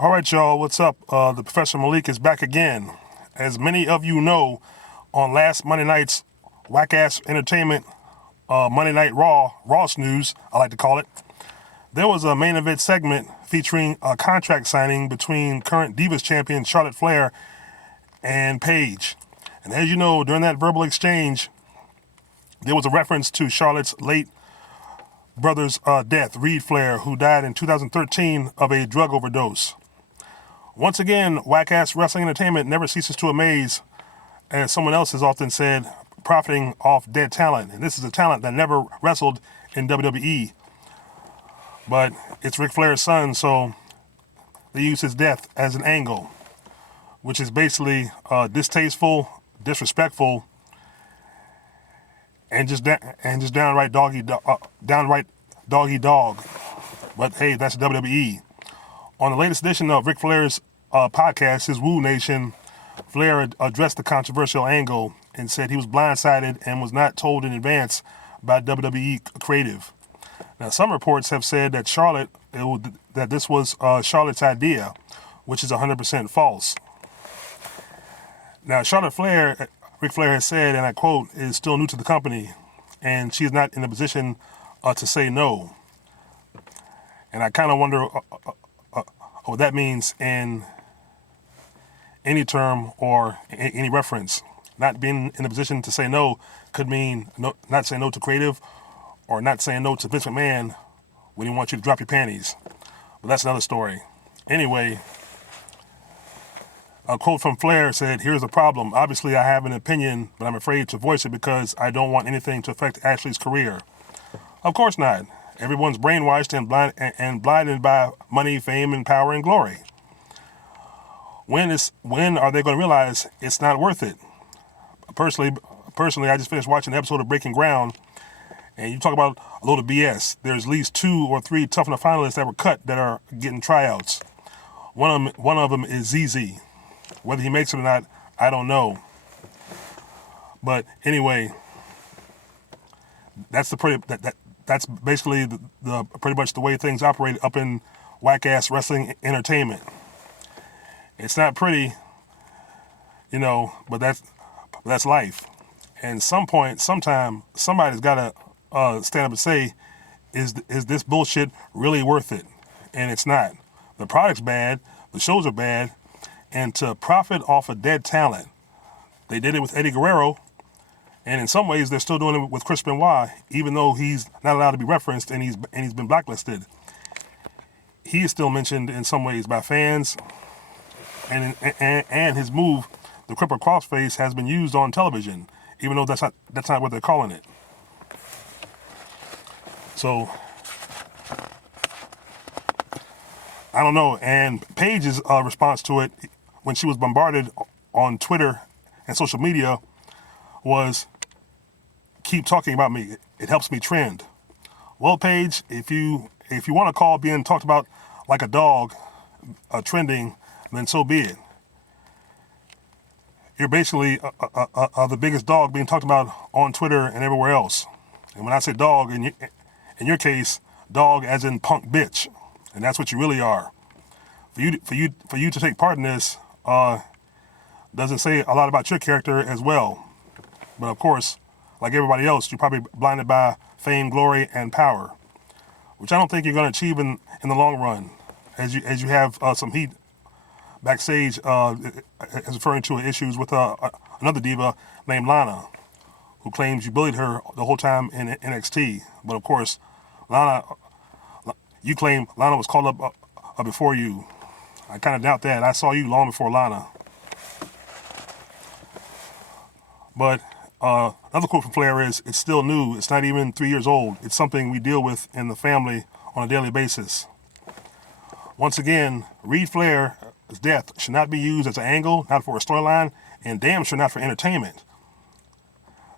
All right, y'all, what's up? The Professor Malik is back again. As many of you know, on last Monday night's whack-ass entertainment, Monday Night Raw Snooze, I like to call it, there was a main event segment featuring a contract signing between current Divas champion Charlotte Flair and Paige. And as you know, during that verbal exchange, there was a reference to Charlotte's late brother's death, Reed Flair, who died in 2013 of a drug overdose. Once again, whack-ass wrestling entertainment never ceases to amaze, as someone else has often said, profiting off dead talent. And this is a talent that never wrestled in WWE. But it's Ric Flair's son, so they use his death as an angle, which is basically distasteful, disrespectful, and just downright doggy dog. But hey, that's WWE. On the latest edition of Ric Flair's podcast, his Woo Nation, Flair addressed the controversial angle and said he was blindsided and was not told in advance by WWE creative. Now, some reports have said that that this was Charlotte's idea, which is 100% false. Now, Ric Flair has said, and I quote, is still new to the company, and she is not in a position to say no. And I kind of wonder what that means in any term or any reference. Not being in a position to say no could mean not saying no to creative or not saying no to Vince McMahon when he wants you to drop your panties. But that's another story. Anyway, a quote from Flair said, "Here's the problem. Obviously, I have an opinion, but I'm afraid to voice it because I don't want anything to affect Ashley's career." Of course not. Everyone's brainwashed and blinded by money, fame, and power and glory. When are they going to realize it's not worth it? Personally, I just finished watching an episode of Breaking Ground, and you talk about a load of BS. There's at least 2 or 3 Tough Enough finalists that were cut that are getting tryouts. One of them is ZZ. Whether he makes it or not, I don't know. But anyway, that's that's basically the pretty much the way things operate up in whack-ass wrestling entertainment. It's not pretty, but that's life. And sometime, somebody's got to stand up and say, is this bullshit really worth it? And it's not. The product's bad, the shows are bad, and to profit off of dead talent, they did it with Eddie Guerrero, and in some ways they're still doing it with Chris Benoit, even though he's not allowed to be referenced and he's been blacklisted. He is still mentioned in some ways by fans, and his move, the crippled crossface, has been used on television, even though that's not what they're calling it. So I don't know. And Paige's response to it, when she was bombarded on Twitter and social media, was, "Keep talking about me. It helps me trend." Well, Paige, if you want to call being talked about like a dog trending, then so be it. You're basically the biggest dog being talked about on Twitter and everywhere else. And when I say dog, in your case, dog as in punk bitch, and that's what you really are. For you to take part in this doesn't say a lot about your character as well. But of course, like everybody else, you're probably blinded by fame, glory, and power, which I don't think you're going to achieve in the long run, as you have some heat backstage as referring to issues with another diva named Lana, who claims you bullied her the whole time in NXT. But of course, you claim Lana was called up before you. I kind of doubt that. I saw you long before Lana. But another quote from Flair is, "It's still new. It's not even 3 years old. It's something we deal with in the family on a daily basis." Once again, Reed Flair's death should not be used as an angle, not for a storyline, and damn sure not for entertainment.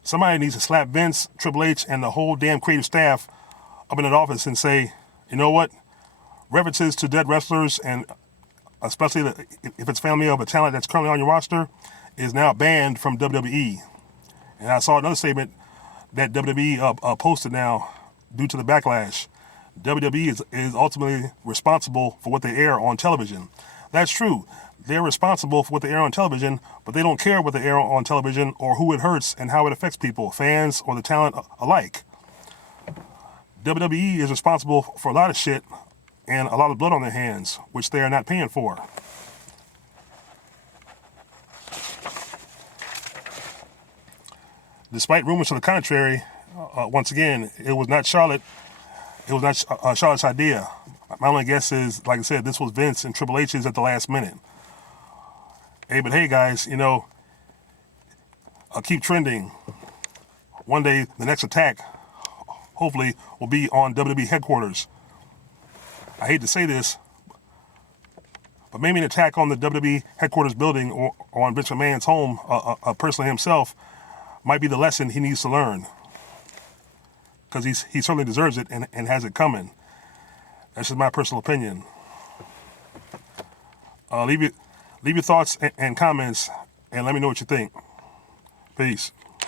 Somebody needs to slap Vince, Triple H, and the whole damn creative staff up in that office and say, you know what? References to dead wrestlers, and especially if it's family of a talent that's currently on your roster, is now banned from WWE. And I saw another statement that WWE posted now due to the backlash. WWE is ultimately responsible for what they air on television. That's true. They're responsible for what they air on television, but they don't care what they air on television or who it hurts and how it affects people, fans or the talent alike. WWE is responsible for a lot of shit and a lot of blood on their hands, which they are not paying for. Despite rumors to the contrary, once again, it was not Charlotte. It was not Charlotte's idea. My only guess is, like I said, this was Vince and Triple H's at the last minute. Hey, but hey, guys, you know, keep trending. One day, the next attack, hopefully, will be on WWE headquarters. I hate to say this, but maybe an attack on the WWE headquarters building or on Vince McMahon's home, personally himself, might be the lesson he needs to learn. Because he certainly deserves it and has it coming. That's just my personal opinion. Leave your thoughts and comments, and let me know what you think. Peace.